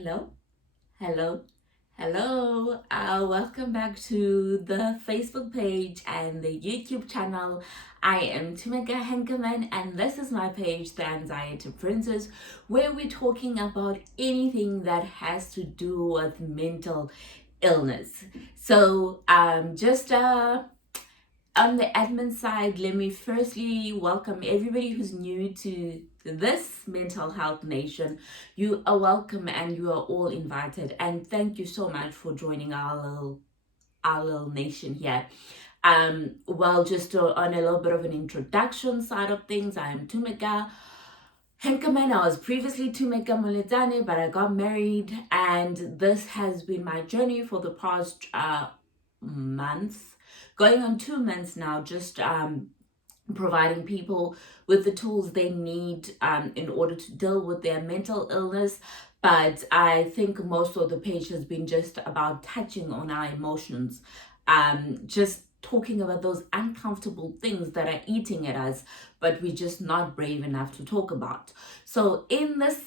Hello, hello, hello. Welcome back to the Facebook page and the YouTube channel. I am Tumeka Henkeman, and this is my page, The Anxiety Princess, where we're talking about anything that has to do with mental illness. So, just on the admin side, let me firstly welcome everybody who's new to this mental health nation. You are welcome and you are all invited. And thank you so much for joining our little nation here. Well, just on a little bit of an introduction side of things, I am Tumeka Henkeman. I was previously Tumeka Muletane, but I got married, and this has been my journey for the past month, going on 2 months now, just providing people with the tools they need in order to deal with their mental illness. But I think most of the page has been just about touching on our emotions, just talking about those uncomfortable things that are eating at us, but we're just not brave enough to talk about. So in this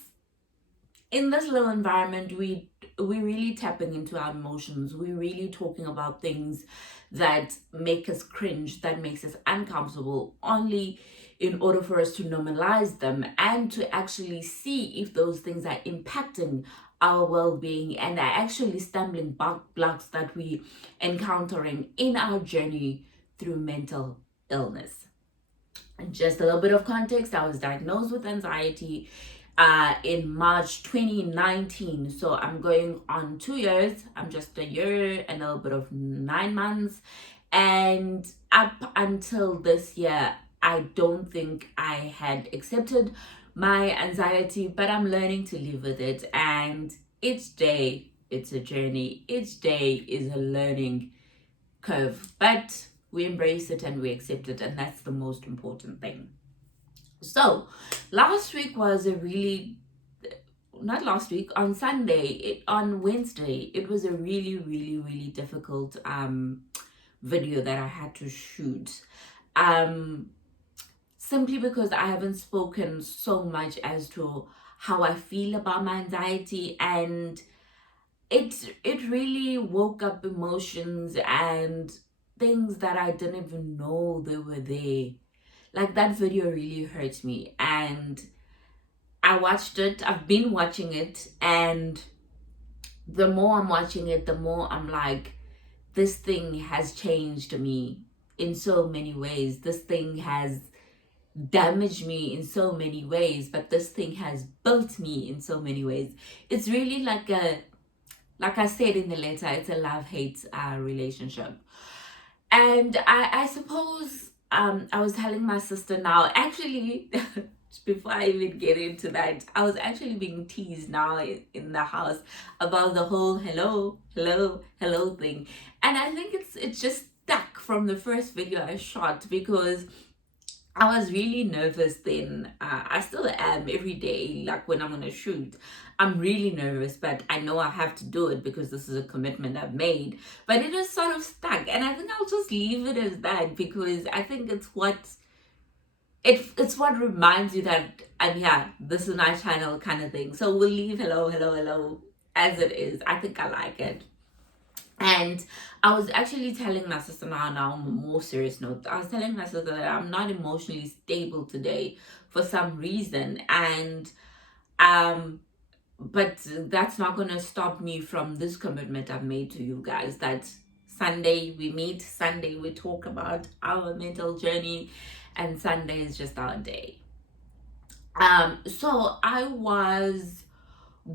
little environment, we're really tapping into our emotions. We're really talking about things that make us cringe, that makes us uncomfortable, only in order for us to normalize them and to actually see if those things are impacting our well-being and are actually stumbling blocks that we encountering in our journey through mental illness. And just a little bit of context, I was diagnosed with anxiety in March 2019. So I'm going on 2 years. I'm just a year and a little bit of 9 months. And up until this year, I don't think I had accepted my anxiety, but I'm learning to live with it. And each day, it's a journey. Each day is a learning curve. But we embrace it and we accept it. And that's the most important thing. So last week was a really, not last week, on on Wednesday, it was a really, really, really difficult video that I had to shoot. Simply because I haven't spoken so much as to how I feel about my anxiety, and it really woke up emotions and things that I didn't even know they were there. Like, that video really hurt me, and I watched it. I've been watching it, and the more I'm watching it, the more I'm like, this thing has changed me in so many ways. This thing has damaged me in so many ways, but this thing has built me in so many ways. It's really like I said in the letter, it's a love-hate relationship. And I suppose I was telling my sister now, actually, before I even get into that, I was actually being teased now in the house about the whole hello, hello, hello thing. And I think it's just stuck from the first video I shot, because I was really nervous then. I still am every day, like when I'm going to shoot. I'm really nervous, but I know I have to do it because this is a commitment I've made. But it is sort of stuck, and I think I'll just leave it as that, because I think it's what reminds you that I'm here. This is my channel, kind of thing. So we'll leave hello, hello, hello as it is. I think I like it. And I was actually telling my sister now on a more serious note, I was telling my sister that I'm not emotionally stable today for some reason. And but that's not gonna stop me from this commitment I've made to you guys, that Sunday we meet, Sunday we talk about our mental journey, and Sunday is just our day. So I was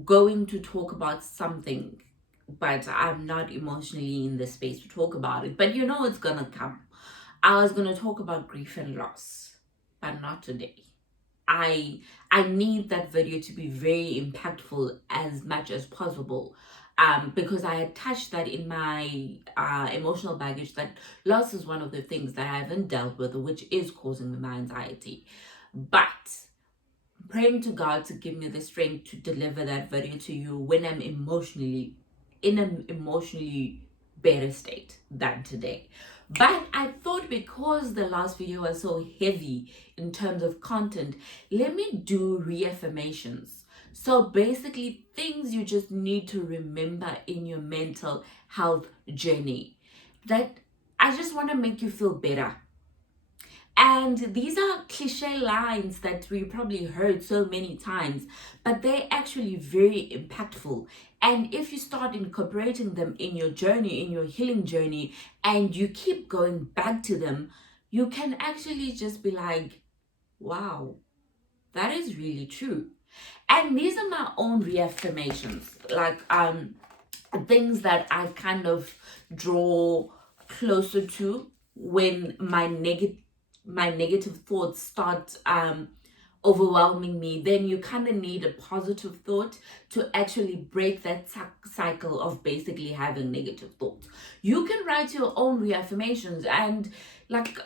going to talk about something, but I'm not emotionally in the space to talk about it. But you know it's gonna come. I was gonna talk about grief and loss, but not today. I need that video to be very impactful as much as possible. Because I had touched that in my emotional baggage, that loss is one of the things that I haven't dealt with, which is causing my anxiety. But praying to God to give me the strength to deliver that video to you when I'm in an emotionally better state than today. But I thought because the last video was so heavy in terms of content, let me do reaffirmations. So basically, things you just need to remember in your mental health journey that I just want to make you feel better. And these are cliche lines that we probably heard so many times, but they're actually very impactful. And if you start incorporating them in your journey, in your healing journey, and you keep going back to them, you can actually just be like, wow, that is really true. And these are my own reaffirmations, like things that I kind of draw closer to when my negative thoughts start overwhelming me. Then you kind of need a positive thought to actually break that cycle of basically having negative thoughts. You can write your own reaffirmations, and like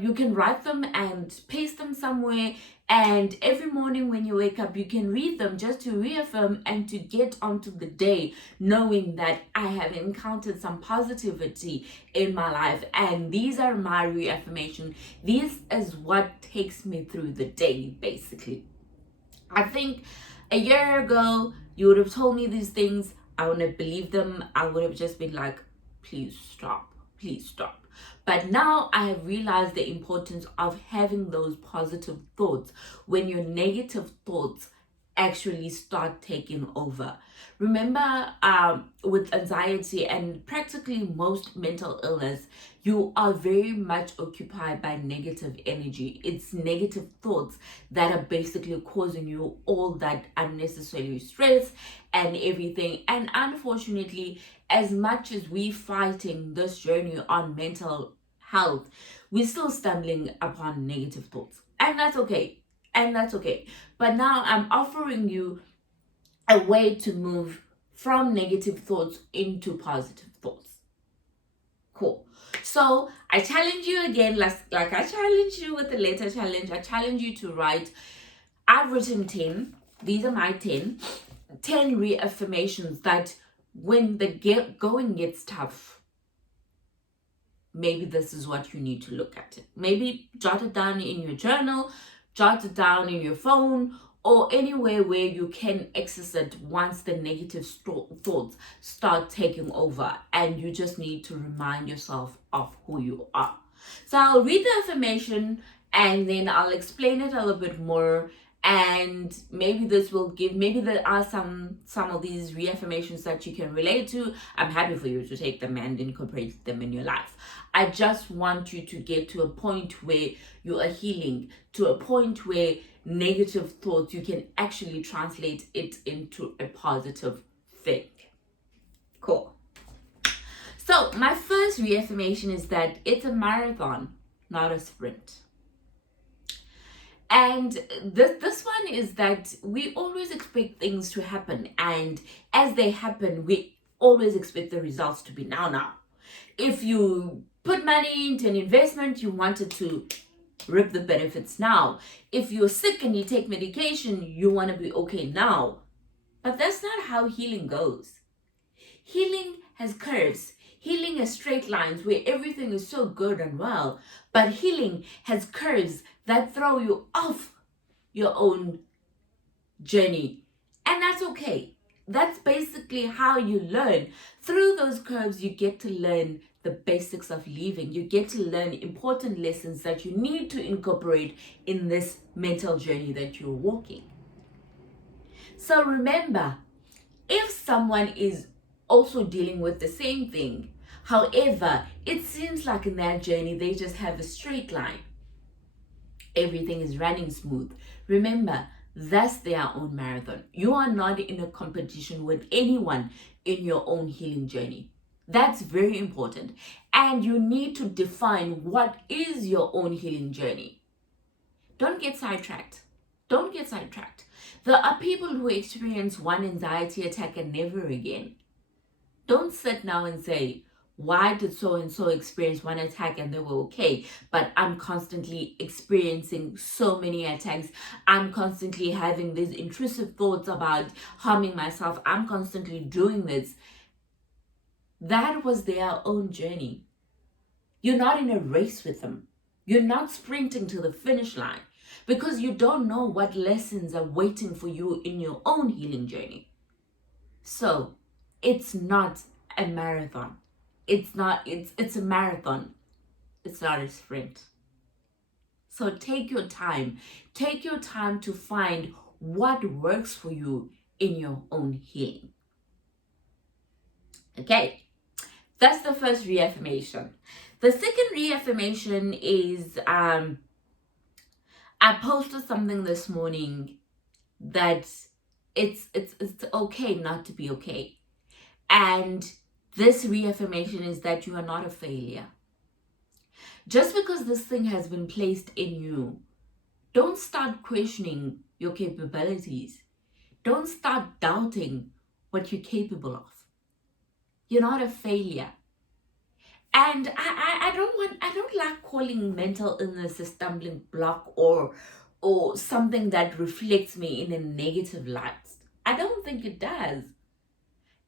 you can write them and paste them somewhere, and every morning when you wake up you can read them just to reaffirm and to get onto the day knowing that I have encountered some positivity in my life, and these are my reaffirmation. This is what takes me through the day, basically. I think a year ago you would have told me these things, I wouldn't have believed them. I would have just been like, please stop, please stop. But now I have realized the importance of having those positive thoughts when your negative thoughts actually start taking over. Remember, with anxiety and practically most mental illness, you are very much occupied by negative energy. It's negative thoughts that are basically causing you all that unnecessary stress and everything. And unfortunately, as much as we're fighting this journey on mental health, we're still stumbling upon negative thoughts. And that's okay. And that's okay. But now I'm offering you a way to move from negative thoughts into positive thoughts. Cool. So I challenge you again, like I challenge you with the letter challenge. I challenge you to write. I've written 10. These are my 10 reaffirmations that when the going gets tough, maybe this is what you need to look at. Maybe jot it down in your journal, jot it down in your phone, or anywhere where you can access it once the negative thoughts start taking over, and you just need to remind yourself of who you are. So I'll read the affirmation and then I'll explain it a little bit more, and maybe this will give, maybe there are some of these reaffirmations that you can relate to. I'm happy for you to take them and incorporate them in your life. I just want you to get to a point where you are healing, to a point where negative thoughts, you can actually translate it into a positive thing. Cool. So my first reaffirmation is that it's a marathon, not a sprint. And this one is that we always expect things to happen, and as they happen, we always expect the results to be now. If you put money into an investment, you want it to reap the benefits now. If you're sick and you take medication, you want to be okay now. But that's not how healing goes. Healing has curves. Healing has straight lines where everything is so good and well, but healing has curves that throw you off your own journey. And that's okay. That's basically how you learn. Through those curves, you get to learn the basics of living. You get to learn important lessons that you need to incorporate in this mental journey that you're walking. So remember, if someone is also dealing with the same thing, however, it seems like in that journey they just have a straight line, everything is running smooth, remember, that's their own marathon. You are not in a competition with anyone in your own healing journey. That's very important. And you need to define what is your own healing journey. Don't get sidetracked. Don't get sidetracked. There are people who experience one anxiety attack and never again. Don't sit now and say, why did so and so experience one attack and they were okay, but I'm constantly experiencing so many attacks. I'm constantly having these intrusive thoughts about harming myself. I'm constantly doing this. That was their own journey. You're not in a race with them. You're not sprinting to the finish line because you don't know what lessons are waiting for you in your own healing journey. So it's not a marathon. It's a marathon. It's not a sprint. So take your time. Take your time to find what works for you in your own healing. Okay, that's the first reaffirmation. The second reaffirmation is I posted something this morning that it's okay not to be okay. And this reaffirmation is that you are not a failure. Just because this thing has been placed in you, don't start questioning your capabilities. Don't start doubting what you're capable of. You're not a failure. And I don't like calling mental illness a stumbling block or something that reflects me in a negative light. I don't think it does.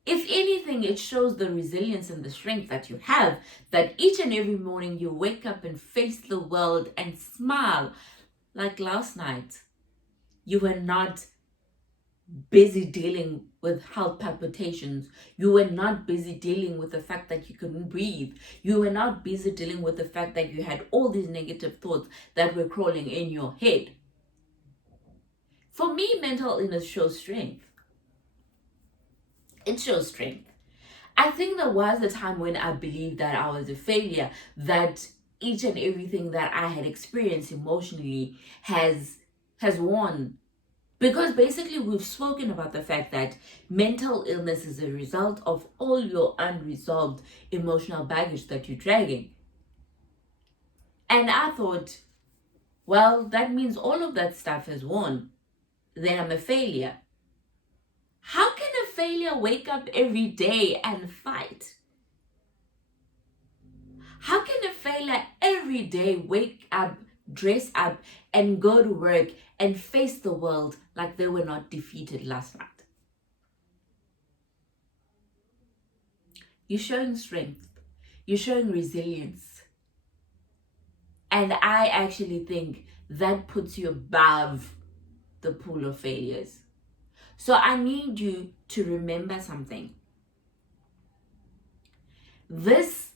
If anything, it shows the resilience and the strength that you have, that each and every morning you wake up and face the world and smile. Like last night, you were not busy dealing with heart palpitations. You were not busy dealing with the fact that you couldn't breathe. You were not busy dealing with the fact that you had all these negative thoughts that were crawling in your head. For me, mental illness shows strength. It shows strength. I think there was a time when I believed that I was a failure, that each and everything that I had experienced emotionally has won. Because basically we've spoken about the fact that mental illness is a result of all your unresolved emotional baggage that you're dragging. And I thought, well, that means all of that stuff has won. Then I'm a failure. How can a failure wake up every day and fight? How can a failure every day wake up, dress up, and go to work and face the world like they were not defeated last night? You're showing strength. You're showing resilience. And I actually think that puts you above the pool of failures. So I need you to remember something. There's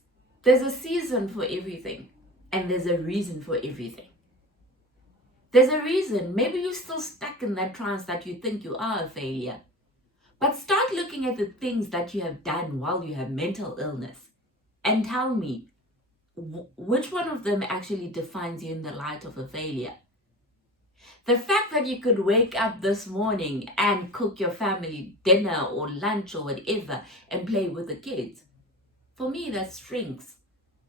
a season for everything, and there's a reason for everything. There's a reason. Maybe you're still stuck in that trance that you think you are a failure. But start looking at the things that you have done while you have mental illness and tell me which one of them actually defines you in the light of a failure. The fact that you could wake up this morning and cook your family dinner or lunch or whatever and play with the kids, for me, that's strength.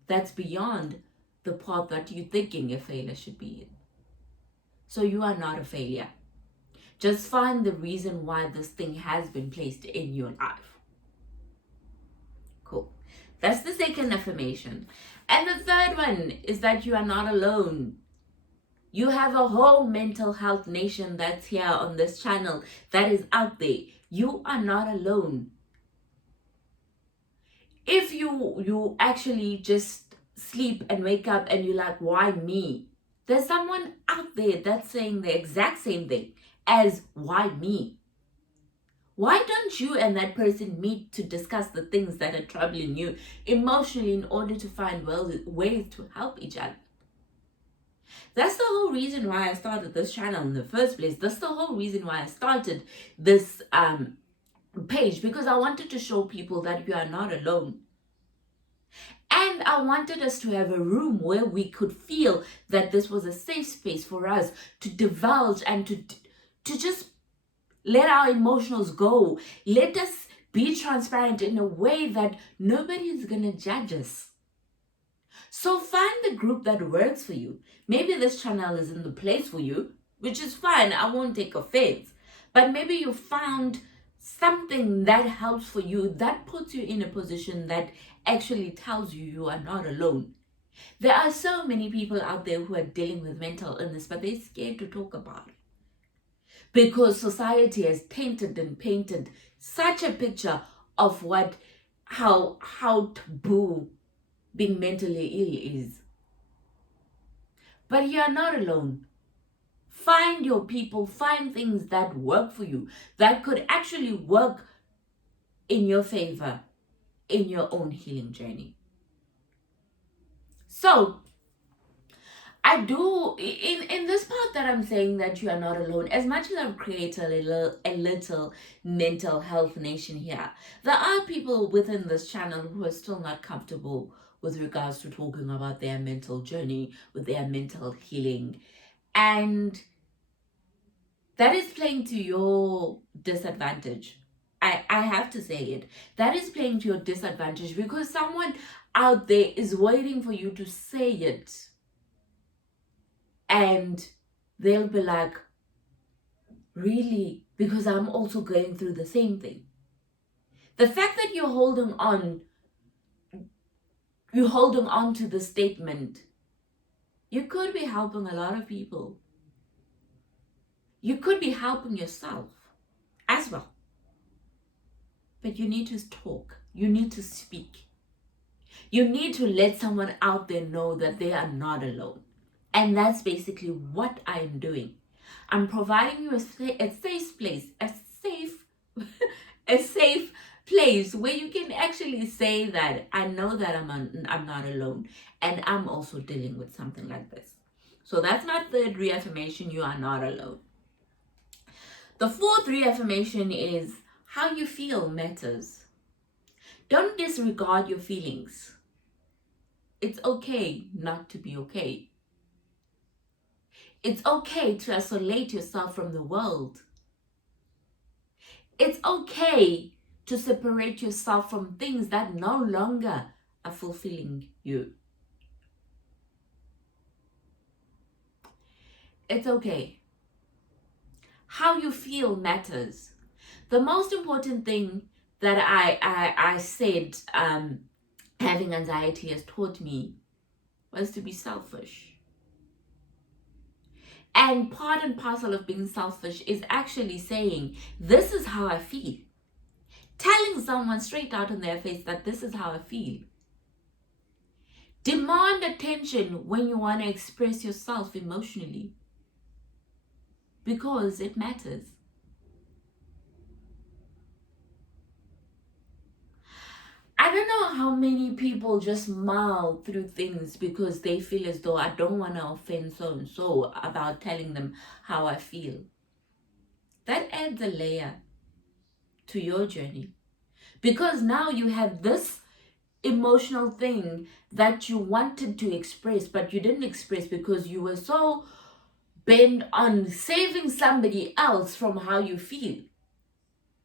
That's beyond the path that you're thinking a failure should be in. So you are not a failure. Just find the reason why this thing has been placed in your life. Cool. That's the second affirmation. And the third one is that you are not alone. You have a whole mental health nation that's here on this channel that is out there. You are not alone. If you actually just sleep and wake up and you're like, why me? There's someone out there that's saying the exact same thing as why me? Why don't you and that person meet to discuss the things that are troubling you emotionally in order to find ways to help each other? That's the whole reason why I started this channel in the first place. That's the whole reason why I started this page, because I wanted to show people that you are not alone. And I wanted us to have a room where we could feel that this was a safe space for us to divulge and to just let our emotions go. Let us be transparent in a way that nobody is going to judge us. So find the group that works for you. Maybe this channel isn't the place for you, which is fine. I won't take offense. But maybe you found something that helps for you, that puts you in a position that actually tells you you are not alone. There are so many people out there who are dealing with mental illness, but they're scared to talk about it because society has tainted and painted such a picture of how taboo being mentally ill is. But you are not alone. Find your people, find things that work for you, that could actually work in your favor in your own healing journey. So, I do in this part that I'm saying that you are not alone. As much as I've created a little mental health nation here, there are people within this channel who are still not comfortable with regards to talking about their mental journey, with their mental healing, and that is playing to your disadvantage. I have to say it. That is playing to your disadvantage because someone out there is waiting for you to say it. And they'll be like, really? Because I'm also going through the same thing. The fact that you're holding on to the statement, you could be helping a lot of people. You could be helping yourself as well. But you need to talk. You need to speak. You need to let someone out there know that they are not alone. And that's basically what I'm doing. I'm providing you a safe place, a safe place where you can actually say that I know that I'm not alone, and I'm also dealing with something like this. So that's my third reaffirmation. You are not alone. The fourth reaffirmation is how you feel matters. Don't disregard your feelings. It's okay not to be okay. It's okay to isolate yourself from the world. It's okay to separate yourself from things that no longer are fulfilling you. It's okay. How you feel matters. The most important thing that I said having anxiety has taught me was to be selfish. And part and parcel of being selfish is actually saying, this is how I feel. Telling someone straight out in their face that this is how I feel. Demand attention when you want to express yourself emotionally. Because it matters. I don't know how many people just mouth through things because they feel as though I don't want to offend so and so about telling them how I feel. That adds a layer to your journey. Because now you have this emotional thing that you wanted to express, but you didn't express because you were so bent on saving somebody else from how you feel.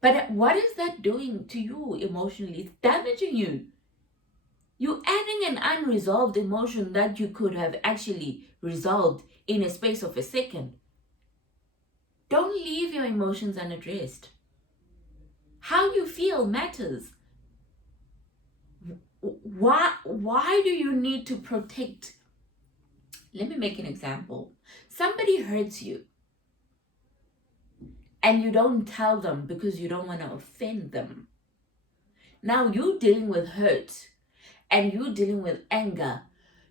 But what is that doing to you emotionally? It's damaging you. You're adding an unresolved emotion that you could have actually resolved in a space of a second. Don't leave your emotions unaddressed. How you feel matters. Why do you need to protect? Let me make an example. Somebody hurts you and you don't tell them because you don't want to offend them. Now you're dealing with hurt and you're dealing with anger.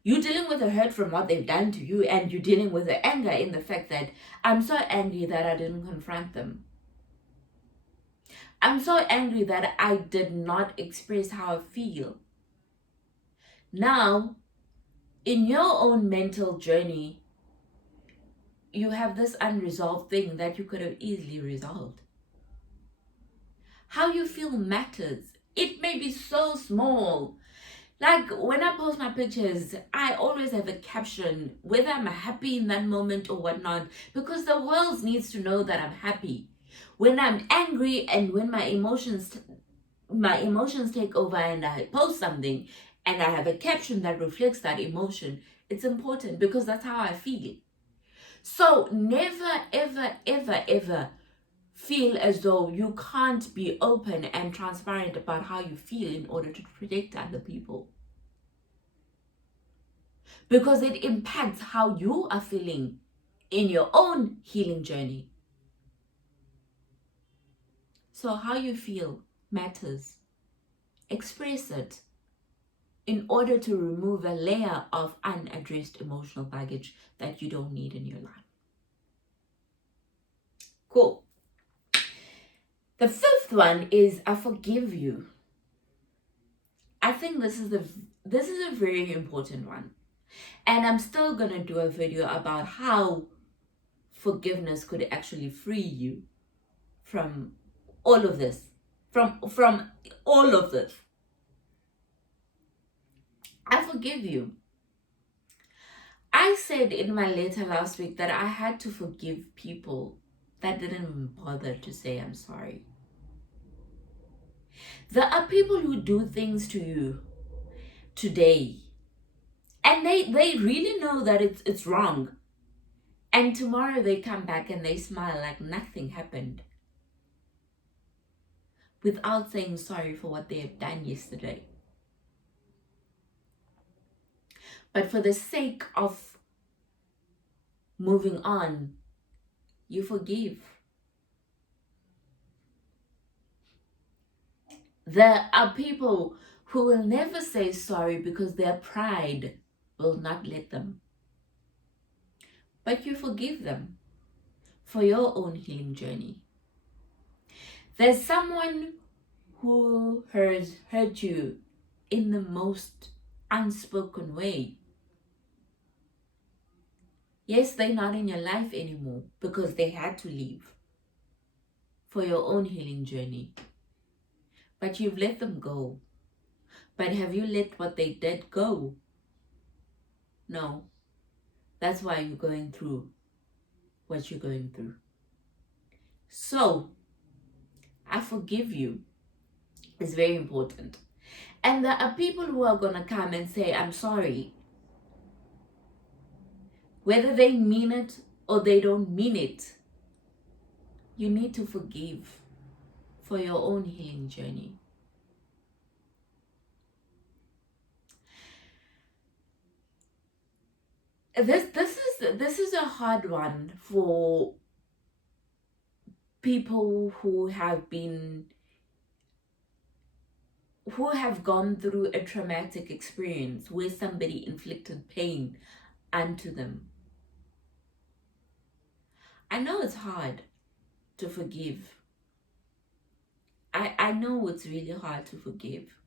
You're dealing with the hurt from what they've done to you, and you're dealing with the anger in the fact that I'm so angry that I didn't confront them. I'm so angry that I did not express how I feel. Now, in your own mental journey, you have this unresolved thing that you could have easily resolved. How you feel matters. It may be so small. Like when I post my pictures, I always have a caption, whether I'm happy in that moment or whatnot, because the world needs to know that I'm happy. When I'm angry and when my emotions take over and I post something and I have a caption that reflects that emotion, it's important because that's how I feel. So never, ever, ever, ever feel as though you can't be open and transparent about how you feel in order to protect other people. Because it impacts how you are feeling in your own healing journey. So how you feel matters. Express it. in order to remove a layer of unaddressed emotional baggage that you don't need in your life. Cool. The fifth one is I forgive you. I think this is a very important one. And I'm still going to do a video about how forgiveness could actually free you from all of this. From all of this. I forgive you. I said in my letter last week that I had to forgive people that didn't even bother to say I'm sorry. There are people who do things to you today and they really know that it's wrong, and tomorrow they come back and they smile like nothing happened without saying sorry for what they have done yesterday. But for the sake of moving on, you forgive. There are people who will never say sorry because their pride will not let them. But you forgive them for your own healing journey. There's someone who has hurt you in the most unspoken way. Yes, they're not in your life anymore because they had to leave for your own healing journey. But you've let them go. But have you let what they did go? No. That's why you're going through what you're going through. So, I forgive you. It's very important. And there are people who are going to come and say, I'm sorry. Whether they mean it or they don't mean it, you need to forgive for your own healing journey. This is a hard one for people who have gone through a traumatic experience where somebody inflicted pain onto them. I know it's hard to forgive. I know it's really hard to forgive.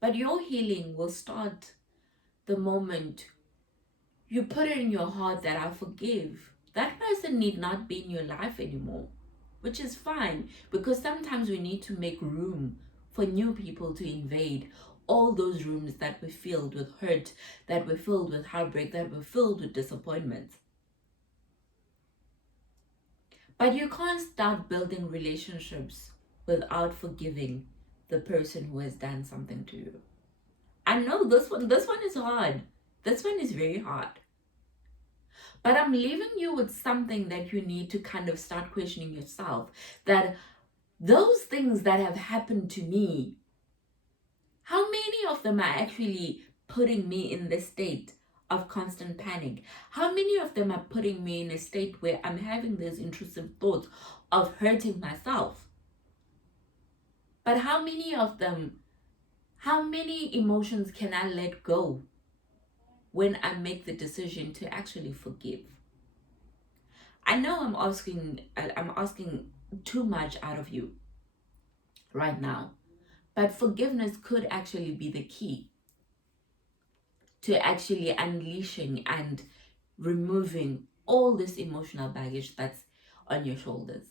But your healing will start the moment you put it in your heart that I forgive. That person need not be in your life anymore, which is fine, because sometimes we need to make room for new people to invade all those rooms that were filled with hurt, that were filled with heartbreak, that were filled with disappointment. But you can't start building relationships without forgiving the person who has done something to you. I know this one is hard. This one is very hard. But I'm leaving you with something that you need to kind of start questioning yourself. That those things that have happened to me, how many of them are actually putting me in this state of constant panic? How many of them are putting me in a state where I'm having these intrusive thoughts of hurting myself? But how many of them, how many emotions can I let go when I make the decision to actually forgive? I know I'm asking too much out of you right now, but forgiveness could actually be the key to actually unleashing and removing all this emotional baggage that's on your shoulders.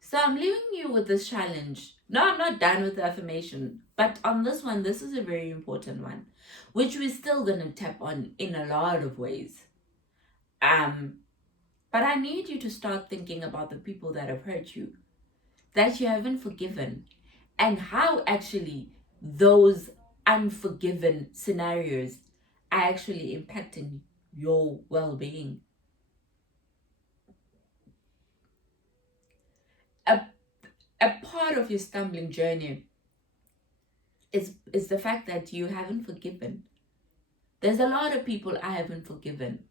So I'm leaving you with this challenge. No, I'm not done with the affirmation, but on this one, this is a very important one, which we're still going to tap on in a lot of ways. But I need you to start thinking about the people that have hurt you, that you haven't forgiven, and how actually those unforgiven scenarios are actually impacting your well-being. A part of your stumbling journey is the fact that you haven't forgiven. There's a lot of people I haven't forgiven.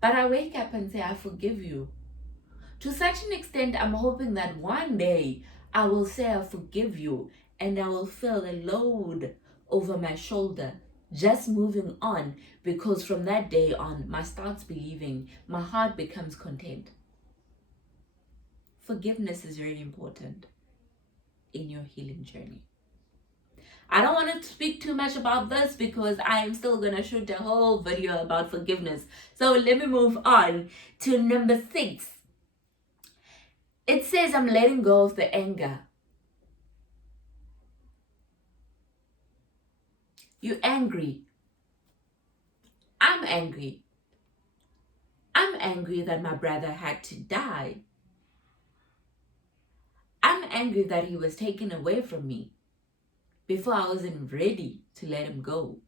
But I wake up and say, I forgive you. To such an extent, I'm hoping that one day I will say, I forgive you, and I will feel a load over my shoulder just moving on, because from that day on, my starts believing, my heart becomes content. Forgiveness is very important in your healing journey. I don't want to speak too much about this because I am still going to shoot a whole video about forgiveness. So let me move on to number 6. It says I'm letting go of the anger. You're angry. I'm angry. I'm angry that my brother had to die. I'm angry that he was taken away from me before I wasn't ready to let him go.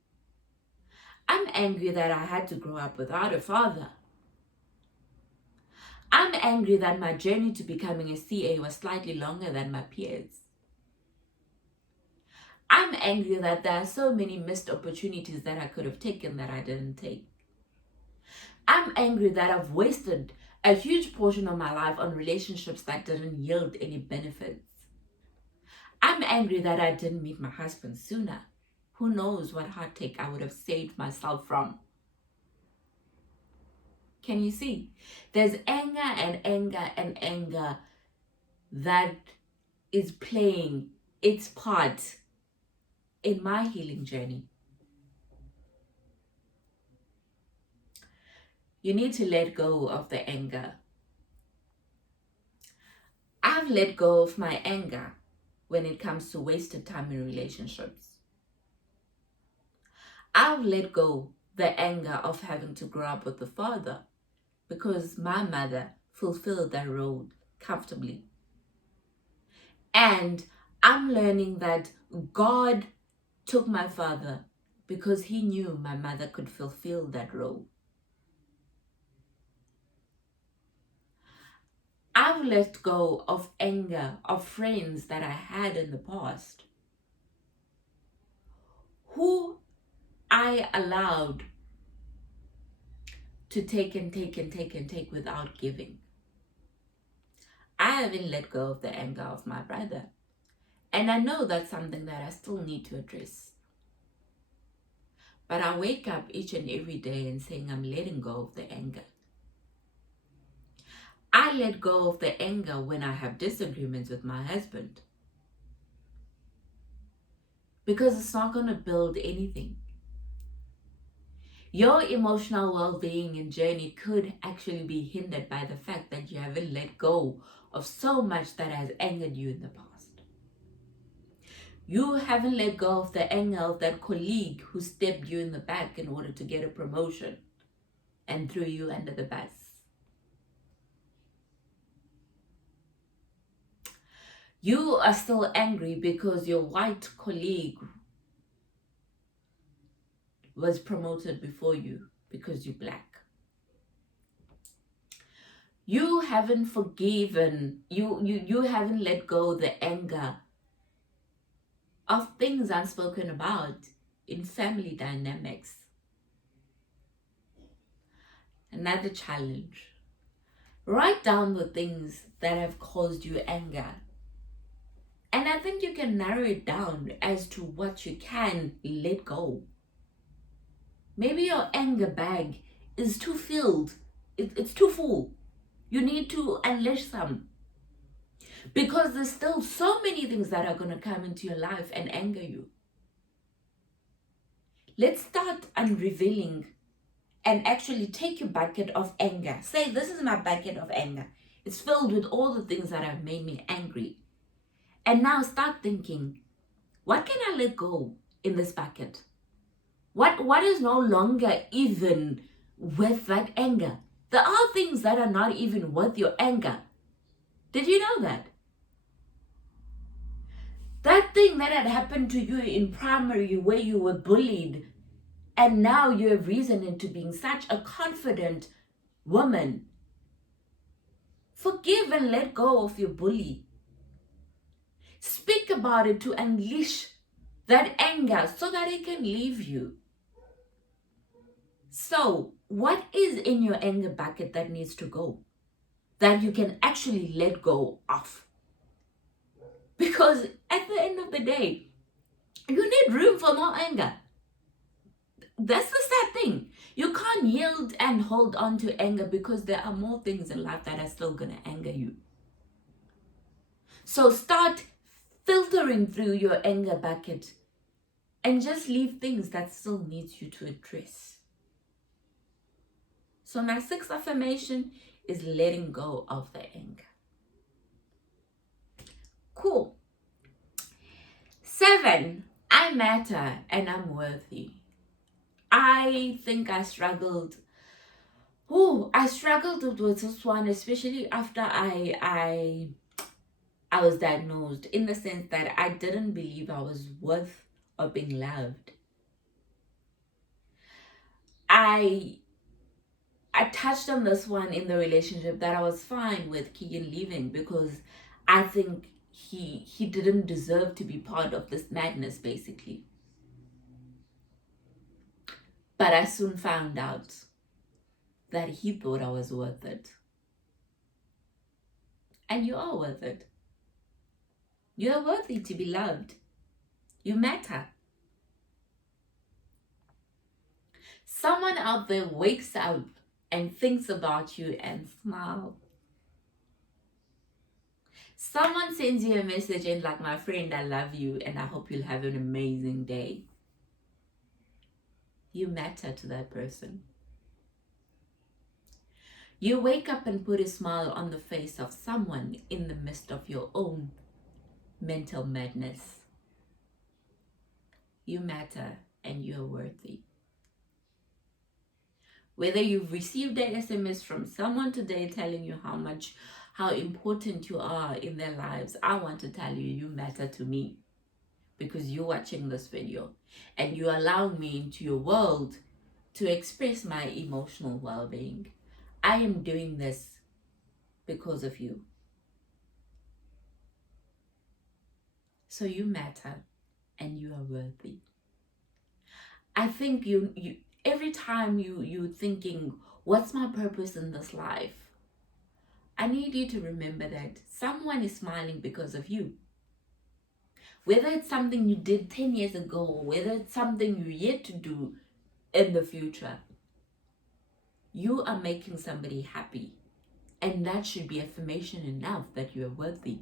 I'm angry that I had to grow up without a father. I'm angry that my journey to becoming a CA was slightly longer than my peers. I'm angry that there are so many missed opportunities that I could have taken that I didn't take. I'm angry that I've wasted a huge portion of my life on relationships that didn't yield any benefits. I'm angry that I didn't meet my husband sooner. Who knows what heartache I would have saved myself from. Can you see? There's anger and anger and anger that is playing its part in my healing journey. You need to let go of the anger. I've let go of my anger when it comes to wasted time in relationships. I've let go the anger of having to grow up with the father because my mother fulfilled that role comfortably. And I'm learning that God took my father because he knew my mother could fulfill that role. I've let go of anger of friends that I had in the past who I allowed to take and take and take and take without giving. I haven't let go of the anger of my brother. And I know that's something that I still need to address. But I wake up each and every day and saying I'm letting go of the anger. I let go of the anger when I have disagreements with my husband. Because it's not going to build anything. Your emotional well-being and journey could actually be hindered by the fact that you haven't let go of so much that has angered you in the past. You haven't let go of the anger of that colleague who stabbed you in the back in order to get a promotion and threw you under the bus. You are still angry because your white colleague was promoted before you because you're black. You haven't forgiven, you haven't let go the anger of things unspoken about in family dynamics. Another challenge. Write down the things that have caused you anger. And I think you can narrow it down as to what you can let go. Maybe your anger bag is too filled. It's too full. You need to unleash some. Because there's still so many things that are going to come into your life and anger you. Let's start unrevealing and actually take your bucket of anger. Say, this is my bucket of anger. It's filled with all the things that have made me angry. And now start thinking, what can I let go in this bucket? What is no longer even with that anger? There are things that are not even worth your anger. Did you know that? That thing that had happened to you in primary where you were bullied, and now you have risen into being such a confident woman. Forgive and let go of your bully. Speak about it to unleash that anger so that it can leave you. So, what is in your anger bucket that needs to go? That you can actually let go of? Because at the end of the day, you need room for more anger. That's the sad thing. You can't yield and hold on to anger because there are more things in life that are still going to anger you. So start filtering through your anger bucket and just leave things that still needs you to address. So my sixth affirmation is letting go of the anger. Cool. 7, I matter and I'm worthy. I think I struggled with this one, especially after I was diagnosed, in the sense that I didn't believe I was worth of being loved. I touched on this one in the relationship, that I was fine with Keegan leaving because I think he didn't deserve to be part of this madness, basically. But I soon found out that he thought I was worth it. And you are worth it. You are worthy to be loved. You matter. Someone out there wakes up and thinks about you and smiles. Someone sends you a message and like, my friend, I love you and I hope you'll have an amazing day. You matter to that person. You wake up and put a smile on the face of someone in the midst of your own mental madness. You matter and you're worthy. Whether you've received an SMS from someone today telling you how important you are in their lives, I want to tell you, you matter to me, because you're watching this video and you allow me into your world to express my emotional well-being. I am doing this because of you. So you matter and you are worthy. I think you every time you're thinking, what's my purpose in this life? I need you to remember that someone is smiling because of you. Whether it's something you did 10 years ago, or whether it's something you're yet to do in the future, you are making somebody happy. And that should be affirmation enough that you are worthy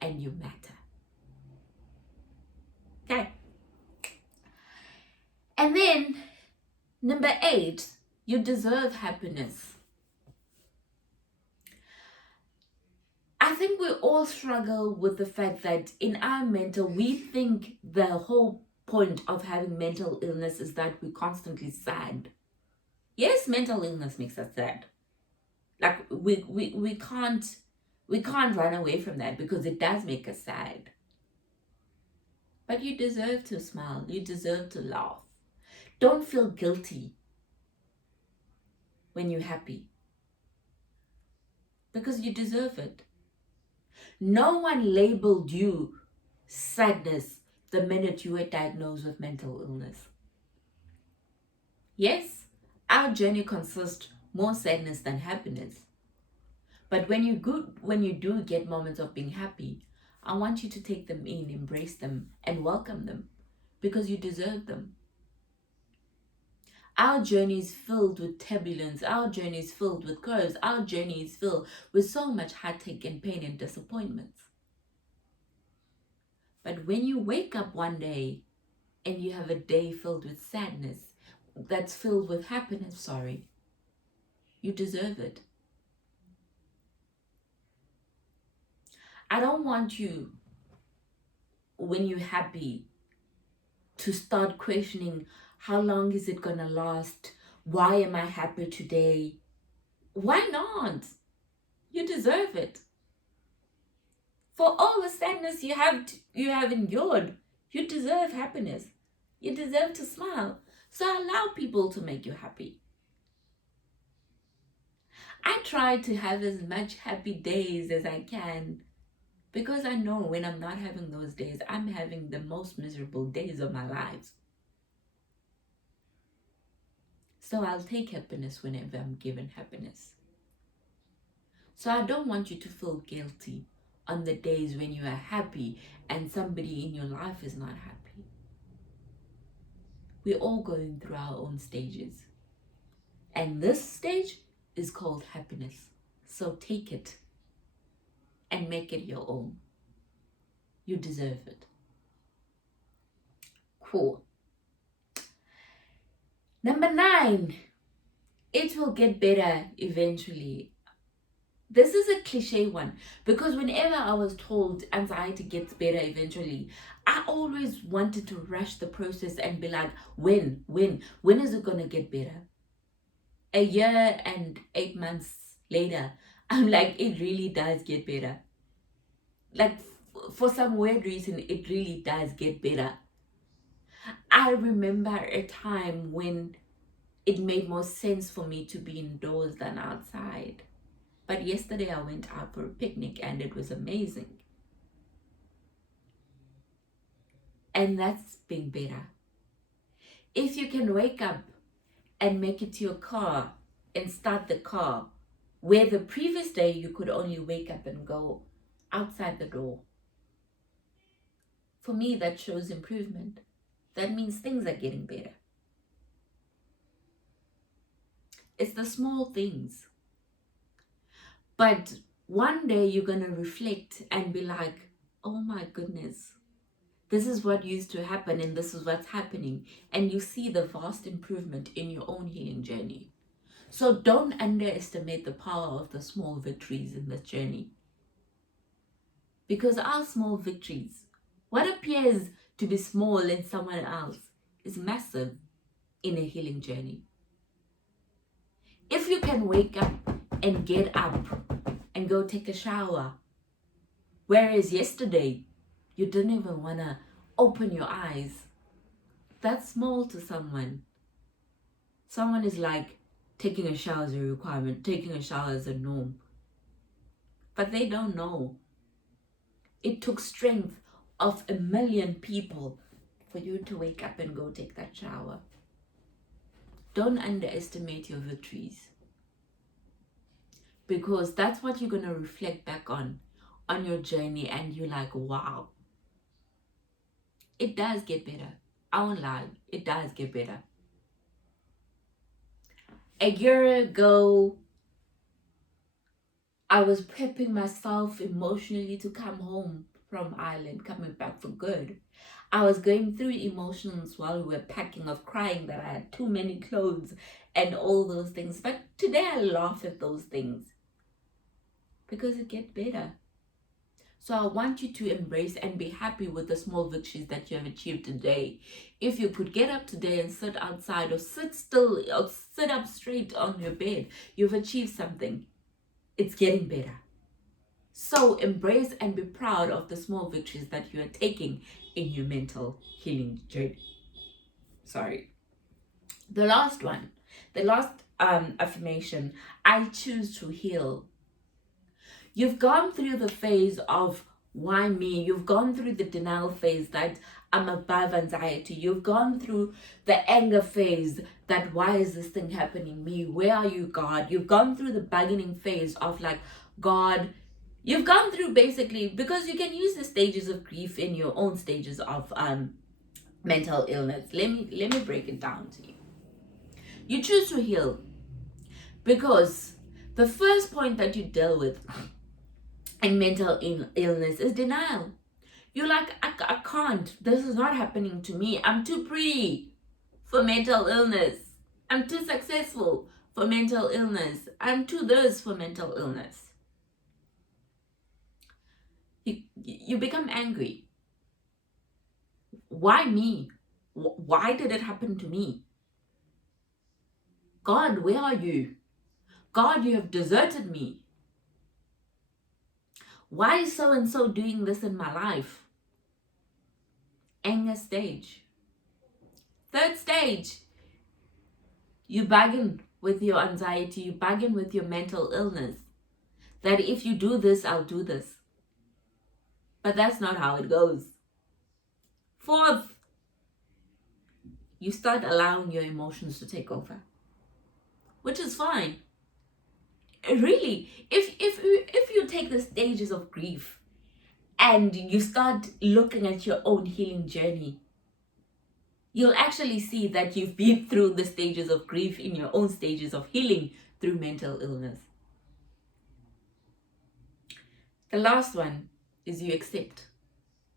and you matter. Okay. And then, number 8, you deserve happiness. I think we all struggle with the fact that in our mental, we think the whole point of having mental illness is that we're constantly sad. Yes, mental illness makes us sad. Like we can't run away from that because it does make us sad. But you deserve to smile. You deserve to laugh. Don't feel guilty when you're happy, because you deserve it. No one labeled you sadness the minute you were diagnosed with mental illness. Yes, our journey consists more sadness than happiness. But when you do get moments of being happy, I want you to take them in, embrace them, and welcome them, because you deserve them. Our journey is filled with turbulence. Our journey is filled with curves. Our journey is filled with so much heartache and pain and disappointments. But when you wake up one day and you have a day filled with sadness, that's filled with happiness, you deserve it. I don't want you, when you're happy, to start questioning, how long is it gonna last? Why am I happy today? Why not? You deserve it. For all the sadness you have endured, you deserve happiness. You deserve to smile. So allow people to make you happy. I try to have as much happy days as I can, because I know when I'm not having those days, I'm having the most miserable days of my life. So I'll take happiness whenever I'm given happiness. So I don't want you to feel guilty on the days when you are happy and somebody in your life is not happy. We're all going through our own stages. And this stage is called happiness. So take it and make it your own. You deserve it. Cool. Number 9, it will get better eventually. This is a cliche one, because whenever I was told anxiety gets better eventually, I always wanted to rush the process and be like, when is it going to get better? A year and 8 months later, I'm like, it really does get better. Like, for some weird reason, it really does get better. I remember a time when it made more sense for me to be indoors than outside. But yesterday I went out for a picnic and it was amazing. And that's been better. If you can wake up and make it to your car and start the car, where the previous day you could only wake up and go outside the door. For me, that shows improvement. That means things are getting better. It's the small things. But one day you're going to reflect and be like, oh my goodness, this is what used to happen and this is what's happening. And you see the vast improvement in your own healing journey. So don't underestimate the power of the small victories in this journey. Because our small victories, what appears to be small in someone else, is massive in a healing journey. If you can wake up and get up and go take a shower, whereas yesterday you didn't even want to open your eyes, that's small to someone. Someone is like, taking a shower is a requirement, taking a shower is a norm. But they don't know. It took strength of 1 million people for you to wake up and go take that shower. Don't underestimate your victories, because that's what you're going to reflect back on your journey, and you're like, wow, it does get better. I won't lie, it does get better. A year ago, I was prepping myself emotionally to come home from Ireland, coming back for good. I was going through emotions while we were packing, of crying that I had too many clothes and all those things. But today I laugh at those things because it gets better. So I want you to embrace and be happy with the small victories that you have achieved today. If you could get up today and sit outside or sit still or sit up straight on your bed, you've achieved something. It's getting better. So embrace and be proud of the small victories that you are taking in your mental healing journey. The last one, affirmation, I choose to heal. You've gone through the phase of why me? You've gone through the denial phase that I'm above anxiety. You've gone through the anger phase that why is this thing happening me? Where are you, God? You've gone through the bargaining phase of like, God, you've gone through basically, because you can use the stages of grief in your own stages of mental illness. Let me break it down to you. You choose to heal because the first point that you deal with in mental illness is denial. You're like, I can't. This is not happening to me. I'm too pretty for mental illness. I'm too successful for mental illness. I'm too this for mental illness. You become angry. Why me? Why did it happen to me? God, where are you? God, you have deserted me. Why is so-and-so doing this in my life? Anger stage. Third stage, you bargain with your anxiety, you bargain with your mental illness, that if you do this, I'll do this. But that's not how it goes. Fourth, you start allowing your emotions to take over, which is fine. Really, if you take the stages of grief and you start looking at your own healing journey, you'll actually see that you've been through the stages of grief in your own stages of healing through mental illness. The last one is you accept.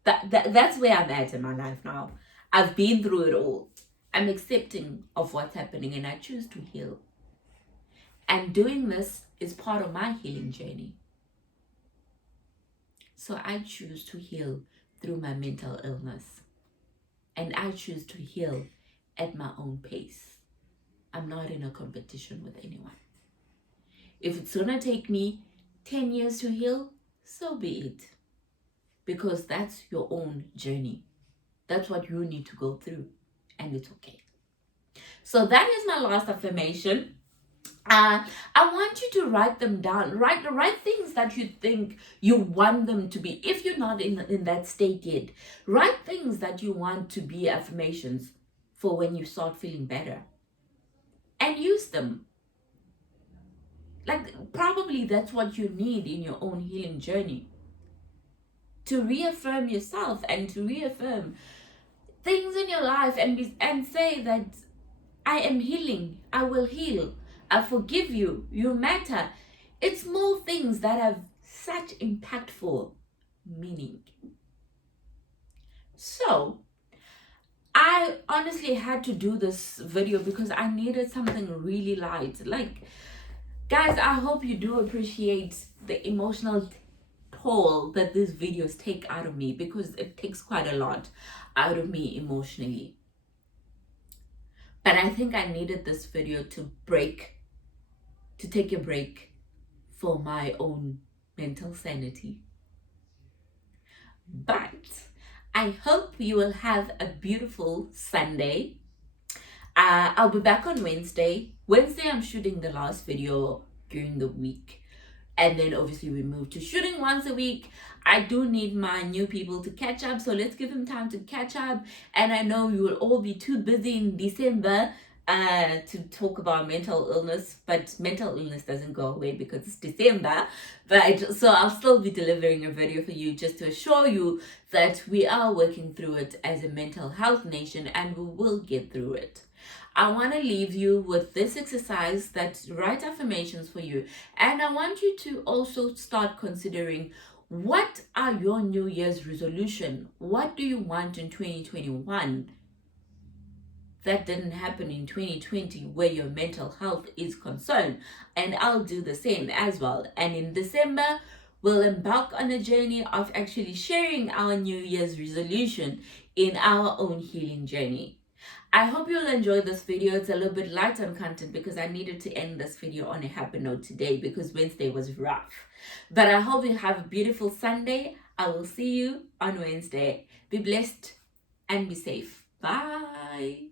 That's where I'm at in my life now. I've been through it all. I'm accepting of what's happening and I choose to heal. And doing this is part of my healing journey. So I choose to heal through my mental illness. And I choose to heal at my own pace. I'm not in a competition with anyone. If it's going to take me 10 years to heal, so be it. Because that's your own journey. That's what you need to go through. And it's okay. So that is my last affirmation. I want you to write them down. Write things that you think you want them to be. If you're not in that state yet, write things that you want to be affirmations for when you start feeling better. And use them. Like, probably that's what you need in your own healing journey. To reaffirm yourself and to reaffirm things in your life and say that I am healing, I will heal, I forgive you, you matter. It's small things that have such impactful meaning. So, I honestly had to do this video because I needed something really light. Like, guys, I hope you do appreciate the emotional toll that these videos take out of me, because it takes quite a lot out of me emotionally. But I think I needed this video to take a break for my own mental sanity. But I hope you will have a beautiful Sunday. I'll be back on Wednesday. I'm shooting the last video during the week. And then obviously we move to shooting once a week. I do need my new people to catch up. So let's give them time to catch up. And I know you will all be too busy in December to talk about mental illness. But mental illness doesn't go away because it's December. But so I'll still be delivering a video for you just to assure you that we are working through it as a mental health nation, and we will get through it. I want to leave you with this exercise that write affirmations for you. And I want you to also start considering, what are your New Year's resolution? What do you want in 2021 that didn't happen in 2020 where your mental health is concerned? And I'll do the same as well. And in December, we'll embark on a journey of actually sharing our New Year's resolution in our own healing journey. I hope you'll enjoy this video. It's a little bit light on content because I needed to end this video on a happy note today because Wednesday was rough. But I hope you have a beautiful Sunday. I will see you on Wednesday. Be blessed and be safe. Bye.